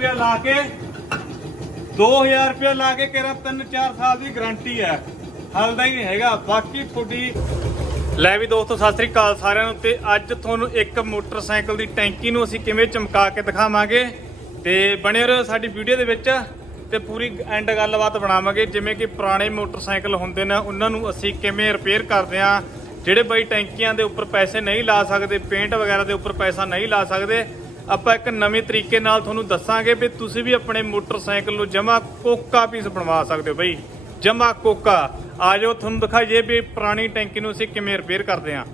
ਰੁਪਏ ਲਾ ਕੇ 2000 ਰੁਪਏ ਲਾ ਕੇ ਕਿਹੜਾ 3-4 ਸਾਲ ਦੀ ਗਾਰੰਟੀ ਹੈ। ਹਲਦਾ ਹੀ ਨਹੀਂ ਹੈਗਾ। ਬਾਕੀ ਤੁਹਾਡੀ ਲੈ ਵੀ ਦੋਸਤੋ, ਸਤਿ ਸ੍ਰੀ ਅਕਾਲ ਸਾਰਿਆਂ ਨੂੰ। ਤੇ ਅੱਜ ਤੁਹਾਨੂੰ ਇੱਕ ਮੋਟਰਸਾਈਕਲ ਦੀ ਟੈਂਕੀ ਨੂੰ ਅਸੀਂ ਕਿਵੇਂ ਚਮਕਾ ਕੇ ਦਿਖਾਵਾਂਗੇ ਤੇ ਬਣੇ ਰਹੋ ਸਾਡੀ ਵੀਡੀਓ ਦੇ ਵਿੱਚ ਤੇ ਪੂਰੀ ਐਂਡ ਗੱਲਬਾਤ ਬਣਾਵਾਂਗੇ। ਜਿਵੇਂ ਕਿ ਪੁਰਾਣੇ ਮੋਟਰਸਾਈਕਲ ਹੁੰਦੇ ਨੇ, ਉਹਨਾਂ ਨੂੰ ਅਸੀਂ ਕਿਵੇਂ ਰਿਪੇਅਰ ਕਰਦੇ ਆ ਜਿਹੜੇ ਬਾਈ ਟੈਂਕੀਆਂ ਦੇ ਉੱਪਰ ਪੈਸੇ ਨਹੀਂ ਲਾ ਸਕਦੇ ਪੇਂਟ ਵਗੈਰਾ ਦੇ ਉੱਪਰ ਪੈਸਾ ਨਹੀਂ ਲਾ ਸਕਦੇ ਆਪਾਂ ਇੱਕ ਨਵੇਂ ਤਰੀਕੇ ਨਾਲ ਤੁਹਾਨੂੰ ਦੱਸਾਂਗੇ ਵੀ ਤੁਸੀਂ ਵੀ ਆਪਣੇ ਮੋਟਰਸਾਈਕਲ ਨੂੰ ਜਮਾ ਕੋਕਾ ਪੀਸ ਬਣਵਾ ਸਕਦੇ ਹੋ ਬਈ। ਜਮਾ ਕੋਕਾ। ਆ ਜਾਓ, ਤੁਹਾਨੂੰ ਦਿਖਾਈਏ ਵੀ ਪੁਰਾਣੀ ਟੈਂਕੀ ਨੂੰ ਅਸੀਂ ਕਿਵੇਂ ਰਿਪੇਅਰ ਕਰਦੇ ਹਾਂ।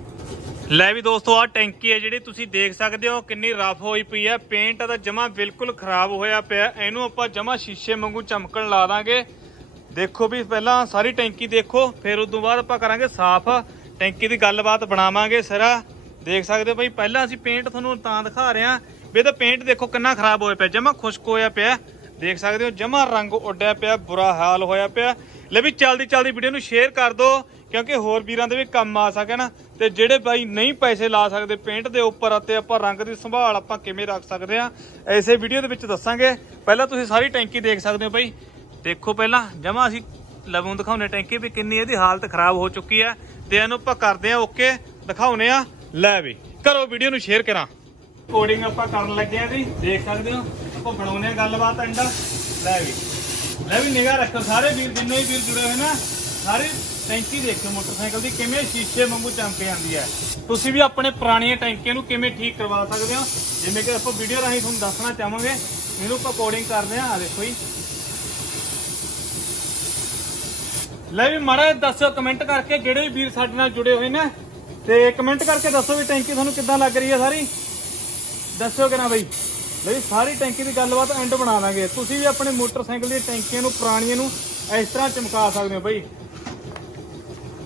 ਲੈ ਵੀ ਦੋਸਤੋ ਆ ਟੈਂਕੀ ਹੈ ਜਿਹੜੀ ਤੁਸੀਂ ਦੇਖ ਸਕਦੇ ਹੋ, ਕਿੰਨੀ ਰਫ ਹੋਈ ਪਈ ਹੈ। ਪੇਂਟ ਦਾ ਜਮਾ ਬਿਲਕੁਲ ਖਰਾਬ ਹੋਇਆ ਪਿਆ ਇਹਨੂੰ ਆਪਾਂ ਜਮਾ ਸ਼ੀਸ਼ੇ ਵਾਂਗੂ ਚਮਕਣ ਲਾ ਦਾਂਗੇ। ਦੇਖੋ ਵੀ ਪਹਿਲਾਂ ਸਾਰੀ ਟੈਂਕੀ ਦੇਖੋ, ਫਿਰ ਉਸ ਤੋਂ ਬਾਅਦ ਆਪਾਂ ਕਰਾਂਗੇ ਸਾਫ਼। ਟੈਂਕੀ ਦੀ ਗੱਲਬਾਤ ਬਣਾਵਾਂਗੇ ਸਾਰਾ। ਦੇਖ ਸਕਦੇ ਹੋ ਬਈ, ਪਹਿਲਾਂ ਅਸੀਂ ਪੇਂਟ ਤੁਹਾਨੂੰ ਤਾਂ ਦਿਖਾ ਰਹੇ ਹਾਂ। ਵੀ ਇਹਦਾ ਪੇਂਟ ਦੇਖੋ ਕਿੰਨਾ ਖਰਾਬ ਹੋਇਆ ਪਿਆ, ਜਮਾ ਖੁਸ਼ਕ ਹੋਇਆ ਪਿਆ। ਦੇਖ ਸਕਦੇ ਹੋ, ਜਮਾ ਰੰਗ ਉੱਡਿਆ ਪਿਆ, ਬੁਰਾ ਹਾਲ ਹੋਇਆ ਪਿਆ। ਲੈ ਵੀ ਚਲਦੀ ਚਲਦੀ ਵੀਡੀਓ ਨੂੰ ਸ਼ੇਅਰ ਕਰ ਦਿਓ, ਕਿਉਂਕਿ ਹੋਰ ਵੀਰਾਂ ਦੇ ਵੀ ਕੰਮ ਆ ਸਕਣ ਤੇ ਜਿਹੜੇ ਬਾਈ ਨਹੀਂ ਪੈਸੇ ਲਾ ਸਕਦੇ ਪੇਂਟ ਦੇ ਉੱਪਰ ਅਤੇ ਆਪਾਂ ਰੰਗ ਦੀ ਸੰਭਾਲ ਆਪਾਂ ਕਿਵੇਂ ਰੱਖ ਸਕਦੇ ਆ ਐਸੇ ਵੀਡੀਓ ਦੇ ਵਿੱਚ ਦੱਸਾਂਗੇ। ਪਹਿਲਾਂ ਤੁਸੀਂ ਸਾਰੀ ਟੈਂਕੀ ਦੇਖ ਸਕਦੇ ਹੋ ਬਾਈ। ਦੇਖੋ ਪਹਿਲਾਂ, ਜਮਾ ਅਸੀਂ ਲਵੋਂ ਦਿਖਾਉਨੇ ਟੈਂਕੀ ਵੀ ਕਿੰਨੀ ਇਹਦੀ ਹਾਲਤ ਖਰਾਬ ਹੋ ਚੁੱਕੀ ਹੈ। ਤੇ ਇਹਨੂੰ ਆਪਾਂ ਕਰਦੇ ਆ ਓਕੇ ਦਿਖਾਉਨੇ ਆ ਲੈ ਵੀ, ਕਰੋ ਵੀਡੀਓ ਨੂੰ ਸ਼ੇਅਰ ਕਰਾਂ। ਕੋਡਿੰਗ ਆਪਾਂ ਕਰਨ ਲੱਗੇ ਆ ਜੀ, ਦੇਖ ਸਕਦੇ ਹੋ, ਆਪਾਂ ਬਣਾਉਨੇ ਗੱਲਬਾਤ ਅੰਡਾ। ਲੈ ਵੀ ਲੈ ਵੀ ਨਿਗਾਹ ਰੱਖੋ, ਸਾਰੇ ਵੀਰ ਜਿੰਨੇ ਵੀ ਵੀਰ ਜੁੜੇ ਹੋਏ ਨਾ, ਸਾਰੇ ਟੈਂਕੀ ਦੇਖੋ ਮੋਟਰਸਾਈਕਲ ਦੀ, ਕਿਵੇਂ ਸ਼ੀਸ਼ੇ ਵਾਂਗੂ ਚਮਕ ਜਾਂਦੀ ਹੈ। ਤੁਸੀਂ ਵੀ ਆਪਣੇ ਪੁਰਾਣੀਆਂ ਟੈਂਕੀਆਂ ਨੂੰ ਕਿਵੇਂ ਠੀਕ ਕਰਵਾ ਸਕਦੇ ਹੋ? ਜਿਵੇਂ ਕਿ ਆਪਾਂ ਵੀਡੀਓ ਰਾਹੀਂ ਤੁਹਾਨੂੰ ਦੱਸਣਾ ਚਾਹਾਂਗੇ, ਇਹਨੂੰ ਆਪਾਂ ਕੋਡਿੰਗ ਕਰਦੇ ਆ ਆ ਦੇਖੋ ਜੀ। ਲੈ ਵੀ ਮਾੜਾ ਦੱਸਿਓ ਕਮੈਂਟ ਕਰਕੇ ਜਿਹੜੇ ਵੀ ਵੀਰ ਸਾਡੇ ਨਾਲ ਜੁੜੇ ਹੋਏ ਨੇ, ਤੇ ਕਮੈਂਟ ਕਰਕੇ ਦੱਸੋ ਵੀ ਟੈਂਕੀ ਤੁਹਾਨੂੰ ਕਿੱਦਾਂ ਲੱਗ ਰਹੀ ਹੈ ਸਾਰੀ। ਦੱਸਿਓ ਕਿ ਨਾ ਬਈ? ਬਈ, ਸਾਰੀ ਟੈਂਕੀ ਦੀ ਗੱਲਬਾਤ ਐਂਡ ਬਣਾ ਲਾਂਗੇ ਤੁਸੀਂ ਵੀ ਆਪਣੇ ਮੋਟਰਸਾਈਕਲ ਦੀਆਂ ਟੈਂਕੀਆਂ ਨੂੰ, ਪੁਰਾਣੀਆਂ ਨੂੰ ਇਸ ਤਰ੍ਹਾਂ ਚਮਕਾ ਸਕਦੇ ਹੋ ਬਈ।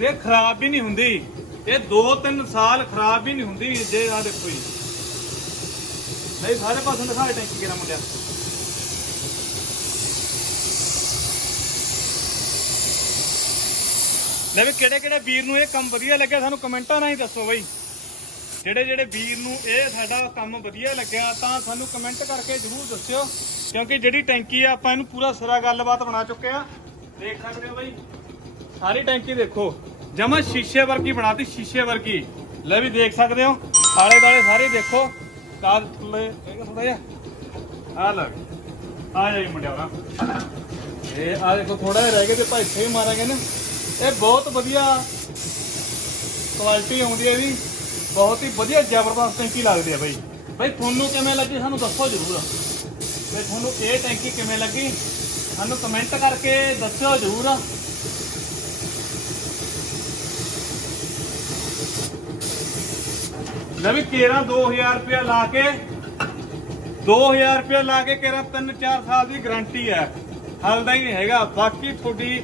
ਇਹ ਖਰਾਬ ਵੀ ਨਹੀਂ ਹੁੰਦੀ। ਇਹ 2-3 ਸਾਲ ਖਰਾਬ ਵੀ ਨਹੀਂ ਹੁੰਦੀ। ਜੇ ਆ ਦੇਖੋ ਜੀ। ਨਹੀਂ ਸਾਰੇ ਪਾਸੇ ਦਿਖਾਏ ਟੈਂਕੀ ਕਿਹੜਾ ਮੁੰਡਿਆ। ਲੈ ਵੀ ਕਿਹੜੇ ਕਿਹੜੇ ਵੀਰ ਨੂੰ ਇਹ ਕੰਮ ਵਧੀਆ ਲੱਗਿਆ, ਸਾਨੂੰ ਕਮੈਂਟਾਂ ਰਾਹੀਂ ਦੱਸੋ ਬਈ। ਜਿਹੜੇ ਜਿਹੜੇ ਵੀਰ ਨੂੰ ਇਹ ਸਾਡਾ ਕੰਮ ਵਧੀਆ ਲੱਗਿਆ ਤਾਂ ਸਾਨੂੰ ਕਮੈਂਟ ਕਰਕੇ ਜਰੂਰ ਦੱਸਿਓ, ਕਿਉਂਕਿ ਜਿਹੜੀ ਟੈਂਕੀ ਆ, ਆਪਾਂ ਇਹਨੂੰ ਪੂਰਾ ਸਿਰਾ ਗੱਲਬਾਤ ਬਣਾ ਚੁੱਕੇ ਆ। ਦੇਖ ਸਕਦੇ ਹੋ ਬਈ, ਸਾਰੀ ਟੈਂਕੀ ਦੇਖੋ, ਜਮਾ ਸ਼ੀਸ਼ੇ ਵਰਗੀ ਬਣਾਤੀ, ਸ਼ੀਸ਼ੇ ਵਰਗੀ। ਲੈ ਵੀ ਦੇਖ ਸਕਦੇ ਹੋ, ਆਲੇ ਦਾਲੇ ਸਾਰੇ ਦੇਖੋ। ਕਾਦ ਥੱਲੇ, ਇਹ ਥੋੜਾ ਜਿਹਾ ਆ? ਲੈ ਆ ਜਾਈ ਮੁੰਡਿਆ ਇਹ ਆ ਦੇਖੋ ਥੋੜਾ ਜਿਹਾ ਰਹਿ ਗਿਆ ਤੇ ਭਾਈ ਇੱਥੇ ਹੀ ਮਾਰਾਂਗੇ ਨਾ। ਇਹ ਬਹੁਤ ਵਧੀਆ ਕੁਆਲਿਟੀ ਆਉਂਦੀ ਹੈ ਇਹਦੀ। ਬਹੁਤ ਹੀ ਵਧੀਆ ਜ਼ਬਰਦਸਤ ਟੈਂਕੀ ਲੱਗਦੀ ਆ ਬਾਈ। ਬਾਈ ਤੁਹਾਨੂੰ ਕਿਵੇਂ ਲੱਗੀ ਸਾਨੂੰ ਦੱਸੋ ਜ਼ਰੂਰ। ਬਈ ਤੁਹਾਨੂੰ ਇਹ ਟੈਂਕੀ ਕਿਵੇਂ ਲੱਗੀ? ਸਾਨੂੰ ਕਮੈਂਟ ਕਰਕੇ ਦੱਸਿਓ ਜ਼ਰੂਰ। ਲੈ ਵੀ ਕੇਰਾ 2000 ਰੁਪਏ ਲਾ ਕੇ 2000 ਰੁਪਏ ਲਾ ਕੇ ਕੇਰਾ 3-4 ਸਾਲ ਦੀ ਗਾਰੰਟੀ ਹੈ। ਹਲਦਾ ਹੀ ਨਹੀਂ ਹੈਗਾ। ਬਾਕੀ ਤੁਹਾਡੀ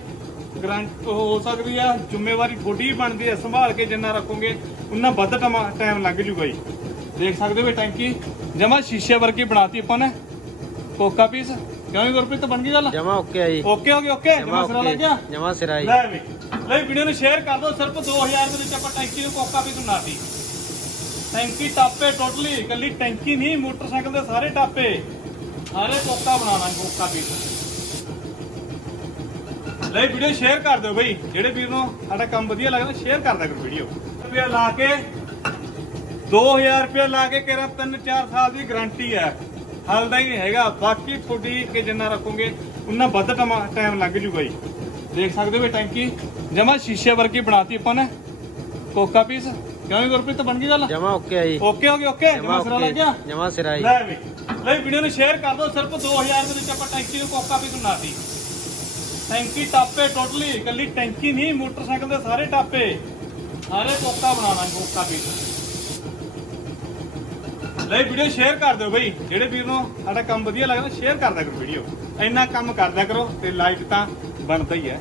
ਗਰੰਟ ਹੋ ਸਕਦੀ ਆ ਜ਼ਿੰਮੇਵਾਰੀ ਥੋੜੀ ਬਣਦੀ ਹੈ ਸੰਭਾਲ ਕੇ ਜਿੰਨਾ ਰੱਖੋਗੇ ਉਨਾ ਵੱਧ ਟਾਈਮ ਲੱਗ ਜੂਗਾ ਜੀ। ਦੇਖ ਸਕਦੇ ਹੋ ਟੈਂਕੀ ਜਮਾ ਸ਼ੀਸ਼ੇ ਵਰਗੀ ਬਣਾਤੀ ਆਪਾਂ ਨੇ। ਕੋਕਾ ਪੀਸ। ਜੀ ਗੁਰਪ੍ਰੀਤ ਬਣ ਗਈ ਗੱਲ? ਜਮਾ ਓਕੇ ਆ ਜੀ। ਓਕੇ ਹੋ ਗਈ ਓਕੇ ਜਮਾ ਸਿਰਾ ਲੱਗ ਗਿਆ? ਜਮਾ ਸਿਰਾ ਜੀ। ਲੈ ਵੀ। ਲੈ ਵੀਡੀਓ ਨੂੰ ਸ਼ੇਅਰ ਕਰ ਦਿਓ ਸਿਰਫ 2000 ਦੇ ਵਿੱਚ ਆਪਾਂ ਟੈਂਕੀ ਨੂੰ ਕੋਕਾ ਪੀਸ ਬਣਾਤੀ। ਟੈਂਕੀ ਟਾਪੇ ਟੋਟਲੀ ਇਕੱਲੀ ਟੈਂਕੀ ਨਹੀਂ ਮੋਟਰਸਾਈਕਲ ਦੇ ਸਾਰੇ ਟਾਪੇ। ਸਾਰੇ ਕੋਕਾ ਬਣਾਣਾ ਕੋਕਾ ਪੀਸ। ਲੈ ਵੀਡੀਓ ਸ਼ੇਅਰ ਕਰ ਦਿਓ ਬਈ। ਜਿਹੜੇ ਵੀਰ ਨੂੰ ਸਾਡਾ ਕੰਮ ਵਧੀਆ ਲੱਗਦਾ ਸ਼ੇਅਰ ਕਰ ਦਿਆ ਕਰੋ ਵੀਡੀਓ। ਰੁਪਿਆ ਲਾ ਕੇ 2000 ਰੁਪਏ ਲਾ ਕੇ ਕਿਹੜਾ 3-4 ਸਾਲ ਦੀ ਗਾਰੰਟੀ ਹੈ। ਹਲਦਾ ਹੀ ਨਹੀਂ ਹੈਗਾ। ਬਾਕੀ ਤੁਹਾਡੀ ਕਿ ਜਿੰਨਾ ਰੱਖੋਗੇ ਉਨਾ ਵੱਧ ਟਾਈਮ ਲੱਗ ਜੂਗਾ ਜੀ। ਦੇਖ ਸਕਦੇ ਹੋ ਟੈਂਕੀ। ਜਮਾ ਸ਼ੀਸ਼ੇ ਵਰਗੀ ਬਣਾਤੀ ਆਪਾਂ ਨੇ। ਕੋਕਾ ਪੀਸ ਜੀ ਗੁਰਪ੍ਰੀਤ ਬਣ ਗਈ ਗੱਲ? ਜਮਾ ਓਕੇ ਆ ਜੀ। ਓਕੇ ਹੋ ਗਈ ਓਕੇ ਜਮਾ ਸਿਰਾ ਲੱਗ ਗਿਆ? ਜਮਾ ਸਿਰਾ ਜੀ। ਲੈ ਵੀ। ਲੈ ਵੀਡੀਓ ਨੂੰ ਸ਼ੇਅਰ ਕਰ ਦਿਓ। ਸਿਰਫ 2000 ਦੇ ਵਿੱਚ ਆਪਾਂ ਟੈਂਕੀ ਨੂੰ ਕੋਕਾ ਪੀਸ ਬਣਾਤੀ। ਟੈਂਕੀ ਟਾਪੇ ਟੋਟਲੀ, ਇਕੱਲੀ ਟੈਂਕੀ ਨਹੀਂ, ਮੋਟਰਸਾਈਕਲ ਦੇ ਸਾਰੇ ਟਾਪੇ। ਸਾਰੇ ਕੋਕਾ ਬਣਾਣਾ ਕੋਕਾ ਪੀਸ ਲੈ ਵੀਡੀਓ ਸ਼ੇਅਰ ਕਰ ਦਿਓ ਬਈ, ਜਿਹੜੇ ਵੀਰ ਨੂੰ ਸਾਡਾ ਕੰਮ ਵਧੀਆ ਲੱਗਦਾ, ਸ਼ੇਅਰ ਕਰਦਾ ਕਰੋ ਵੀਡੀਓ। ਇੰਨਾ ਕੰਮ ਕਰਦਾ ਕਰੋ ਤੇ ਲਾਈਕ ਤਾਂ ਬਣਦਾ ਹੀ ਹੈ।